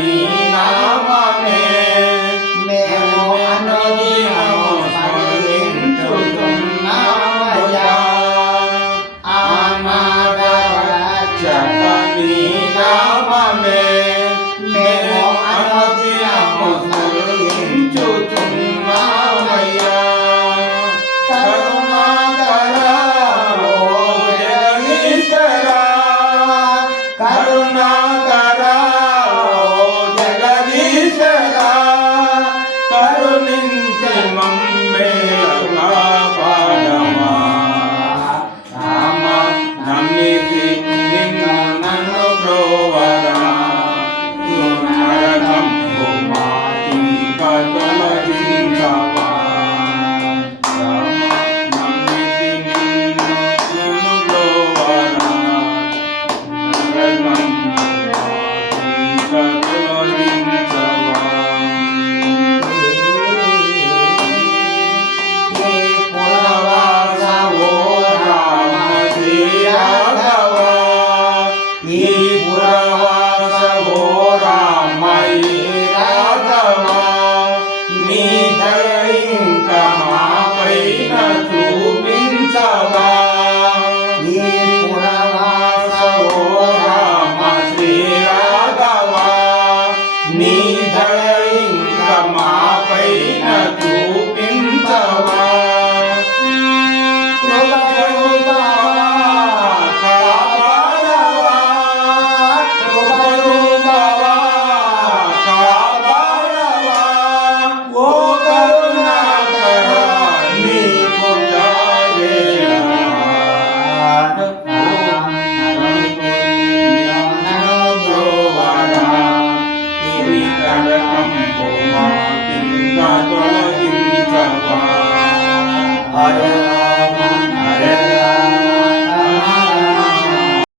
Marina Mame, Memo Anodi. me dá